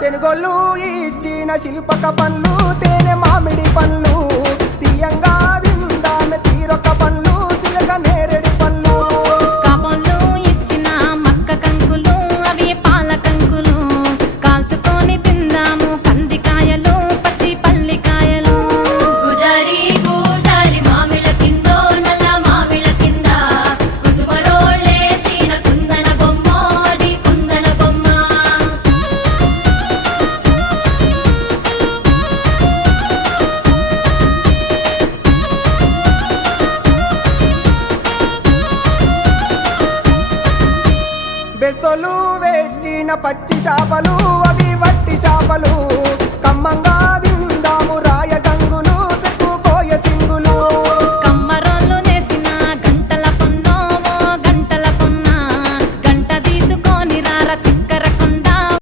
తెనుగోళ్ళు ఇచ్చిన శిల్పక పండ్లు తేనె మామిడి పండ్లు తీయంగా దిందామె తీరొక్క పండ్లు చిలక నేరేడు పండ్లు కాపోళ్ళు ఇచ్చిన మక్క కంకులు అవి పాల కంకులు కాల్చుకొని తిందాము కందికాయలు పచ్చి పల్లికాయలు గుజారి గుజారి మామిళ్ళ కిందో నల్ల మామిళ్ళ కింద కుసుమరోళ్ళేసిన కుందన బొమ్మ అది కుందన బొమ్మ బెస్తోలు పెట్టిన పచ్చి చేపలు అవి వట్టి చేపలు కమ్మంగా